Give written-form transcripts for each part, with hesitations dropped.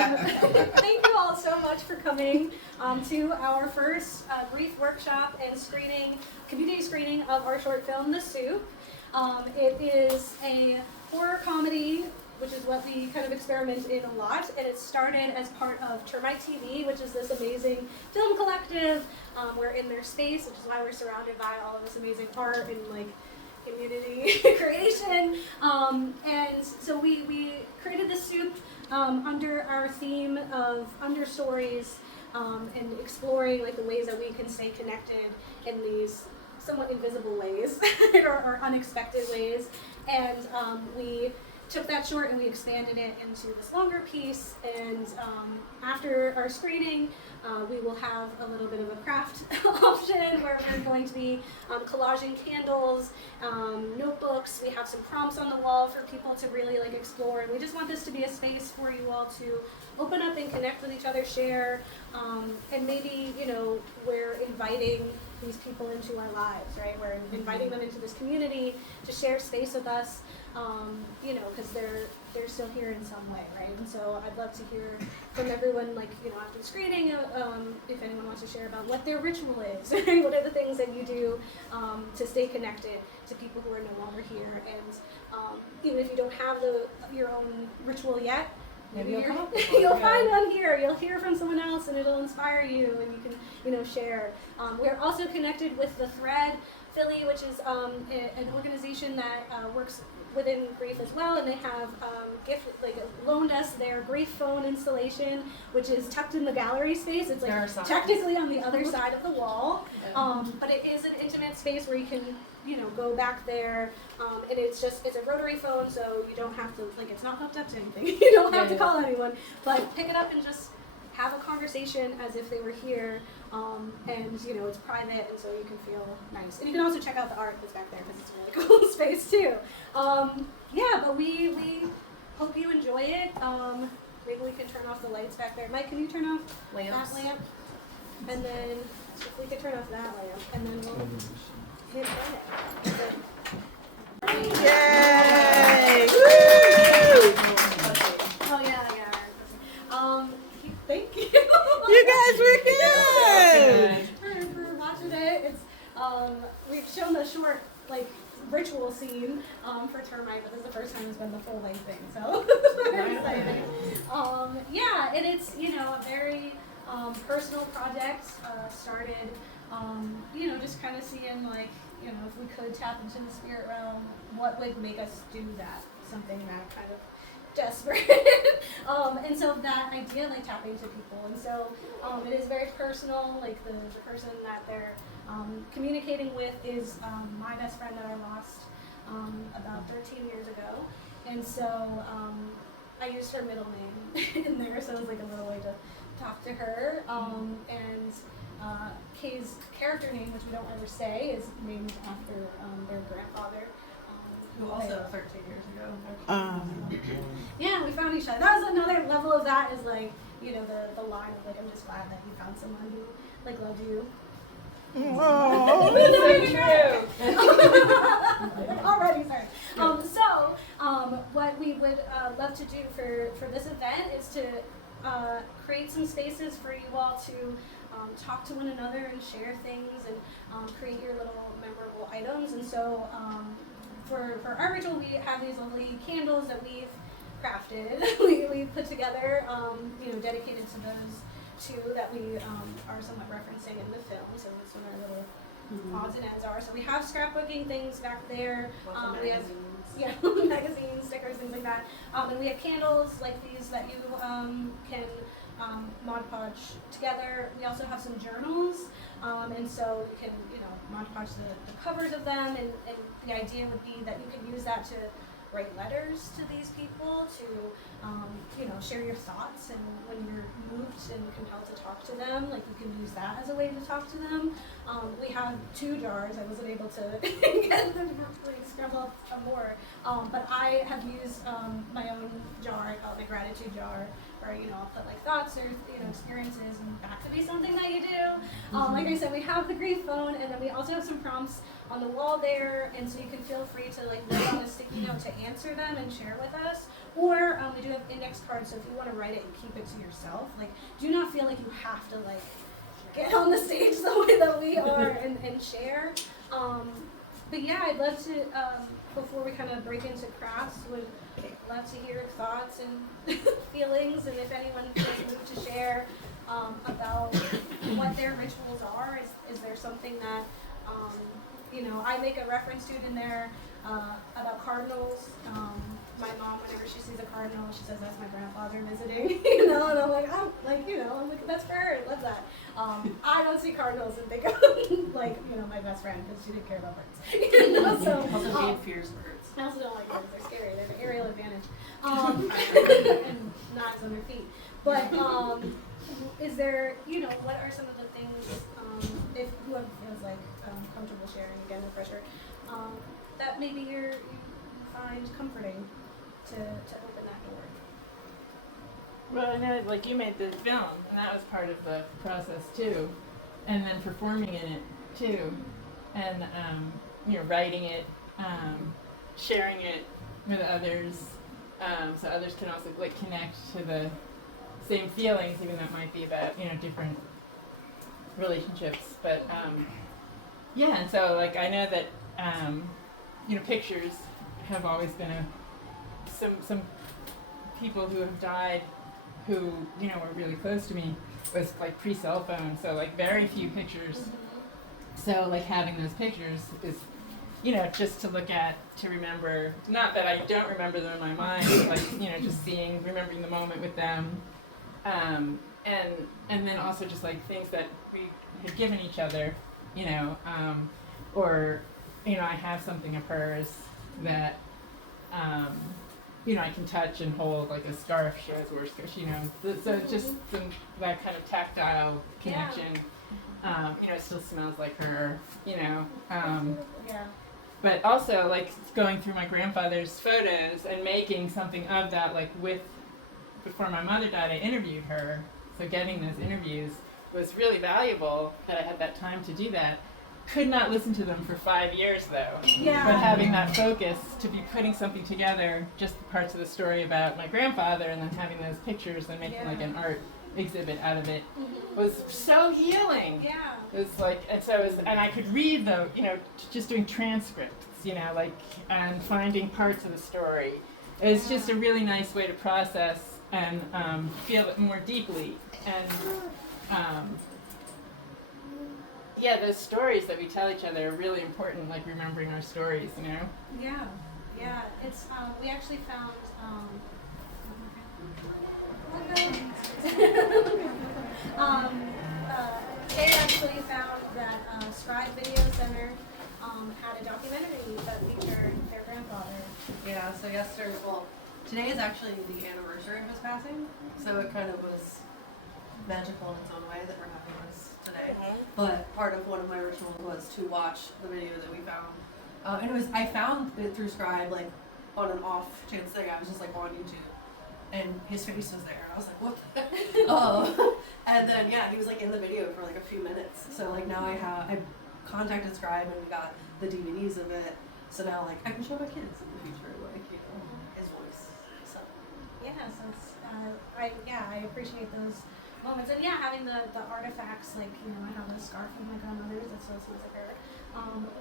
Thank you all so much for coming to our first brief workshop and community screening of our short film, The Soup. It is a horror comedy, which is what we kind of experiment in a lot, and it started as part of Termite TV, which is this amazing film collective. We're in their space, which is why we're surrounded by all of this amazing art and community creation. And so we created The Soup under our theme of understories and exploring the ways that we can stay connected in these somewhat invisible ways or unexpected ways. And we took that short and we expanded it into this longer piece. And after our screening, we will have a little bit of a craft option where we're going to be collaging candles, notebooks. We have some prompts on the wall for people to really explore. And we just want this to be a space for you all to open up and connect with each other, share, and maybe, we're inviting these people into our lives, right? We're inviting them into this community to share space with us, because they're still here in some way, right? And so I'd love to hear from everyone, after the screening, if anyone wants to share about what their ritual is, right? What are the things that you do to stay connected to people who are no longer here? And even if you don't have your own ritual yet, maybe you'll find one here. You'll hear from someone else, and it'll inspire you, and you can, share. We're also connected with The Thread Philly, which is an organization that works within grief as well, and they have loaned us their grief phone installation, which is tucked in the gallery space. It's technically on the other side of the wall, but it is an intimate space where you can go back there, and it's a rotary phone, so you don't have to it's not hooked up to anything. You don't have to call anyone, but pick it up and just have a conversation as if they were here, and it's private, and so you can feel nice. And you can also check out the art that's back there because it's a really cool space too. But we hope you enjoy it. Maybe we can turn off the lights back there. Mike, can you turn off that lamp? And then if we could turn off that lamp, and then we'll hit play. Yay! Woo! Oh yeah. Thank you. You guys were good. For watching it. It's we've shown the short ritual scene for Termite, but this is the first time it's been the full length thing, so very exciting. And it's a very personal project. Started just kind of seeing if we could tap into the spirit realm, what would make us do that? Something that kind of desperate. And so that idea tapping to people, and so it is very personal. The person that they're communicating with is my best friend that I lost about 13 years ago, and so I used her middle name in there, so it was a little way to talk to her. And Kay's character name, which we don't ever say, is named after their grandfather. Who also 13 years ago. Yeah, we found each other. That was another level of that, is the line of I'm just glad that you found someone who loved you. Oh, that's so true. Already, sorry. What we would love to do for this event is to create some spaces for you all to talk to one another and share things and create your little memorable items. And so for our ritual, we have these lovely candles that we've crafted. we put together, dedicated to those two that we are somewhat referencing in the film. So that's what our little odds and ends are. So we have scrapbooking things back there. We have magazines, stickers, things like that. And we have candles like these that you can Mod Podge together. We also have some journals, and so you can Mod Podge the covers of them, and the idea would be that you can use that to write letters to these people, to share your thoughts, and when you're moved and compelled to talk to them, you can use that as a way to talk to them. We have 2 jars. I wasn't able to get them to scramble up more, but I have used my own jar. I call it my gratitude jar, or I'll put like thoughts or experiences, and that could be something that you do. Like I said, we have the grief phone, and then we also have some prompts on the wall there, and so you can feel free to like write on a sticky note to answer them and share with us. Or we do have index cards, so if you want to write it and keep it to yourself, like do not feel like you have to like get on the stage the way that we are and share. But yeah, I'd love to, before we kind of break into crafts, would love to hear thoughts and feelings, and if anyone feels moved to share about what their rituals are. Is there something that, I make a reference to it in there about cardinals. My mom, whenever she sees a cardinal, she says that's my grandfather visiting, and I'm like, that's for her, I love that. I don't see cardinals and think of like, my best friend, because she didn't care about birds. Also Jade fears birds. I also don't like birds, they're scary, they're an aerial advantage. And knives on their feet. But is there, what are some of the things, if whoever feels like comfortable sharing, again, no pressure, that maybe you find comforting to open that door? Well, I know, like, you made the film, and that was part of the process, too. And then performing in it, too. And, writing it, sharing it with others, so others can also, like, connect to the same feelings, even though it might be about, different relationships. But, yeah, and so, like, I know that, pictures have always been some people who have died who, were really close to me was like pre-cell phone, so like very few pictures. So like having those pictures is, just to look at, to remember, not that I don't remember them in my mind, but like, just remembering the moment with them. And then also just like things that we had given each other, or, I have something of hers that, I can touch and hold, like a scarf she has, or so just that kind of tactile connection. It still smells like her, Yeah. But also, like, going through my grandfather's photos and making something of that, like, before my mother died, I interviewed her, so getting those interviews was really valuable, that I had that time to do that. Could not listen to them for 5 years, though. Yeah. But having that focus to be putting something together, just the parts of the story about my grandfather, and then having those pictures and making like an art exhibit out of it, was so healing. Yeah. It was like, and I could read just doing transcripts, and finding parts of the story. It was just a really nice way to process and feel it more deeply. And those stories that we tell each other are really important, like remembering our stories, Yeah. It's we actually found they actually found that Scribe Video Center had a documentary that featured their grandfather. Yeah, so today is actually the anniversary of his passing, so it kind of was magical in its own way that we're having this today. But part of one of my rituals was to watch the video that we found. And I found it through Scribe, like, on an off chance thing. I was just like on YouTube, and his face was there. I was like, what the heck? And then, he was like in the video for like a few minutes. So like now I contacted Scribe, and we got the DVDs of it. So now like I can show my kids in the future, like, his voice. So So it's I appreciate those moments, and having the artifacts, like I have a scarf of my grandmother's that still smells like her,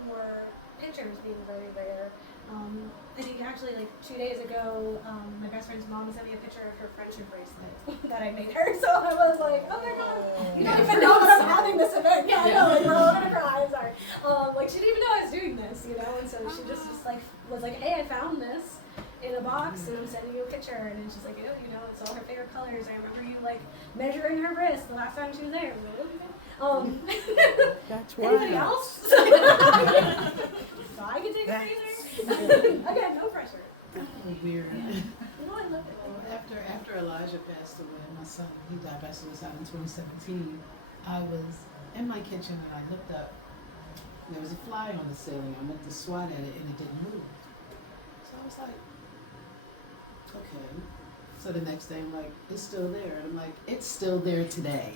or pictures being very rare. I think actually like 2 days ago, my best friend's mom sent me a picture of her friendship bracelet that I made her. So I was like, oh my god, you don't even know that I'm having this event. Yeah, I know, like we're all gonna cry. I'm sorry. Like she didn't even know I was doing this, and so she just was like, hey, I found this in a box, and I'm sending you a picture, and it's just like, it's all her favorite colors. I remember you like measuring her wrist the last time she was there. That's why. Anybody else? So I can take a breather. Again, no pressure. Weird. I love it. After Elijah passed away, my son, he died by suicide in 2017. I was in my kitchen and I looked up. And there was a fly on the ceiling. I went to swat at it and it didn't move. So I was like, okay. So the next day I'm like, it's still there. And I'm like, it's still there today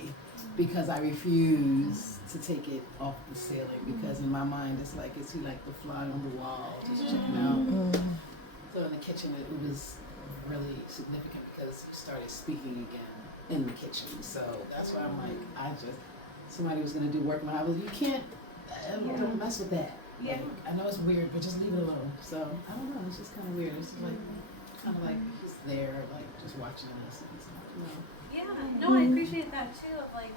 because I refuse to take it off the ceiling because in my mind it's like, is he like the fly on the wall, just checking out? So in the kitchen it was really significant because he started speaking again in the kitchen. So that's why I'm like, somebody was going to do work when I was, you can't, don't mess with that. Yeah. Like, I know it's weird, but just leave it alone. So I don't know, it's just kind of weird. It's like, kind of like he's there, like just watching us and stuff. Yeah, no, I appreciate that too. Of like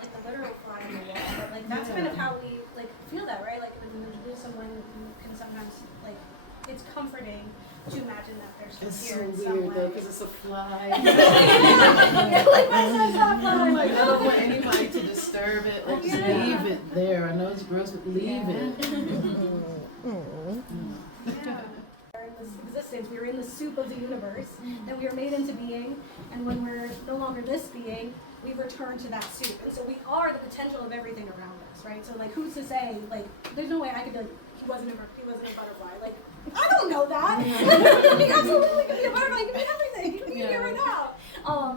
the literal fly on the wall. But like that's kind of how we like feel that, right? Like when you lose someone, you can sometimes like it's comforting to imagine that they're still It's here so in some weird way. though, because it's a fly. Yeah, like my son's not flying. I'm like, I don't want anybody to disturb it. Like, just leave it there. I know it's gross, but leave it. Yeah. In this existence, we were in the soup of the universe, and we were made into being, and when we're no longer this being, we return to that soup. And so we are the potential of everything around us, right? So like, who's to say, like, there's no way I could be like, he wasn't a butterfly. Like, I don't know that. He absolutely could be a butterfly. He could be everything. He could be here right now.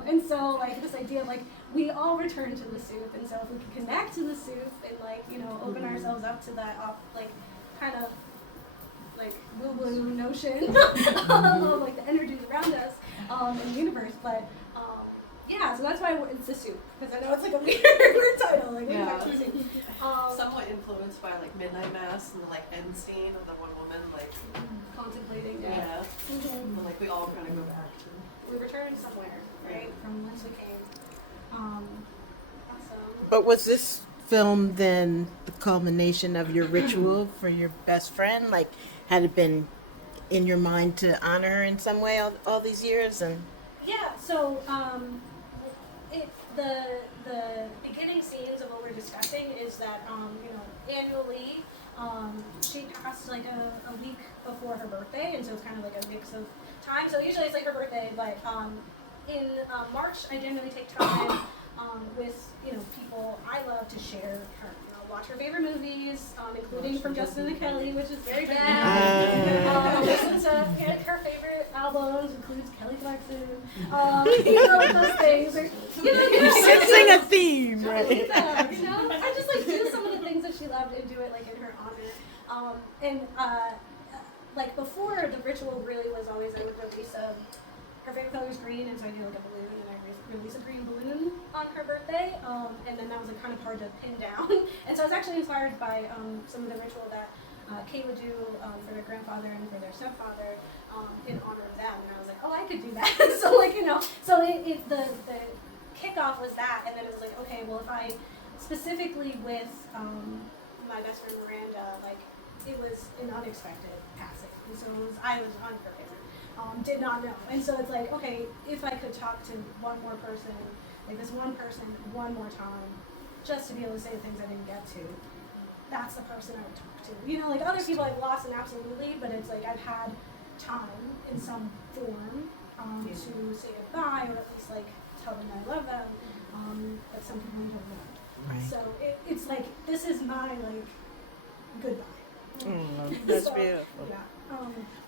And so like this idea of like, we all return to the soup, and so if we can connect to the soup and like, you know, open ourselves up to that, like, kind of like woo-woo notion of like the energies around us in the universe, but yeah, so that's why it's the soup, because I know it's like a weird title, like Somewhat influenced by like Midnight Mass and the like end scene of the one woman like contemplating. And, like we all kind of go back to. We return somewhere, right, from whence we came. Awesome. But was this film then the culmination of your ritual for your best friend? Like, had it been in your mind to honor her in some way all these years? And Yeah, so the beginning scenes of what we're discussing is that you know, annually she passed like a week before her birthday, and so it's kind of like a mix of time. So usually it's like her birthday, but in March I generally take time with, you know, people I love to share her, you know, watch her favorite movies, including From Justin and Kelly, which is very bad. Listen to her favorite albums, includes Kelly Clarkson. You know, those things. Or, you know, you're sensing a theme, right? Yeah, you know, I just like do some of the things that she loved and do it like in her honor. Like before, the ritual really was always I would release her favorite color is green, and so I do like a balloon, and I release a green balloon on her birthday, and then that was like kind of hard to pin down. And so I was actually inspired by some of the ritual that Kate would do for their grandfather and for their stepfather in honor of them, and I was like, oh, I could do that. So like, you know, so the kickoff was that, and then it was like, okay, well, if I specifically with my best friend Miranda, like it was an unexpected passing, and so I was unprepared. Did not know. And so it's like, okay, if I could talk to one more person, like this one person one more time, just to be able to say the things I didn't get to, that's the person I would talk to. You know, like other people I've lost, and absolutely, but it's like I've had time in some form to say goodbye, or at least like tell them I love them, but some people don't know. Right. So it's like, this is my like goodbye. That's So, beautiful. Yeah.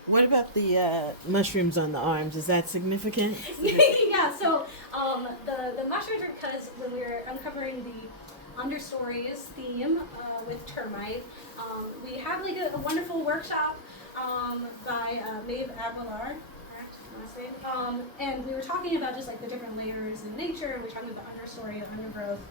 What about the mushrooms on the arms? Is that significant? Yeah, so the mushrooms are because when we were uncovering the understories theme with termite, we had like a wonderful workshop by Maeve Aguilar, correct? Last name. And we were talking about just like the different layers in nature. We were talking about the understory, the undergrowth,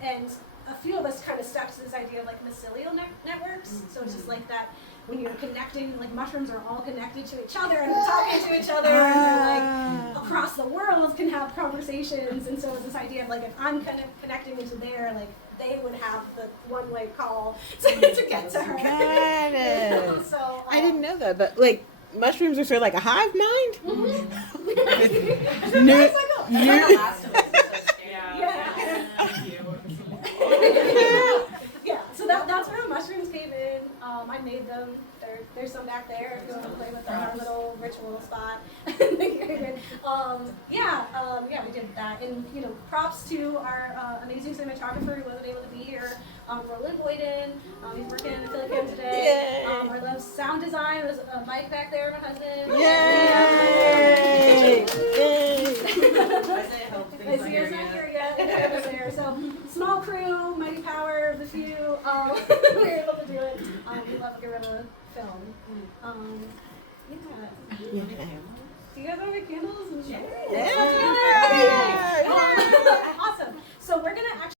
and a few of us kind of stuck to this idea of like mycelial networks. So it's just like that when you're connecting, like mushrooms are all connected to each other and they're talking to each other, and they're like across the world can have conversations. And so it's this idea of like, if I'm kind of connecting into there, like they would have the one-way call to get to her. Got it. So, I didn't know that, but like mushrooms are sort of like a hive mind. Mm-hmm. Yeah, so that's where the mushrooms came in. I made them. There's some back there if you want to play with our little ritual spot. We did that. And, you know, props to our amazing cinematographer who wasn't able to be here, Roland Boyden. He's working in the Philly Cam today. Our love sound design was Mike back there, my husband. Yay! crew, mighty power of the few, we were able to do it. We love Gorilla Film. Yeah. Yeah. Do you guys have candles? And Yeah. awesome. So we're gonna actually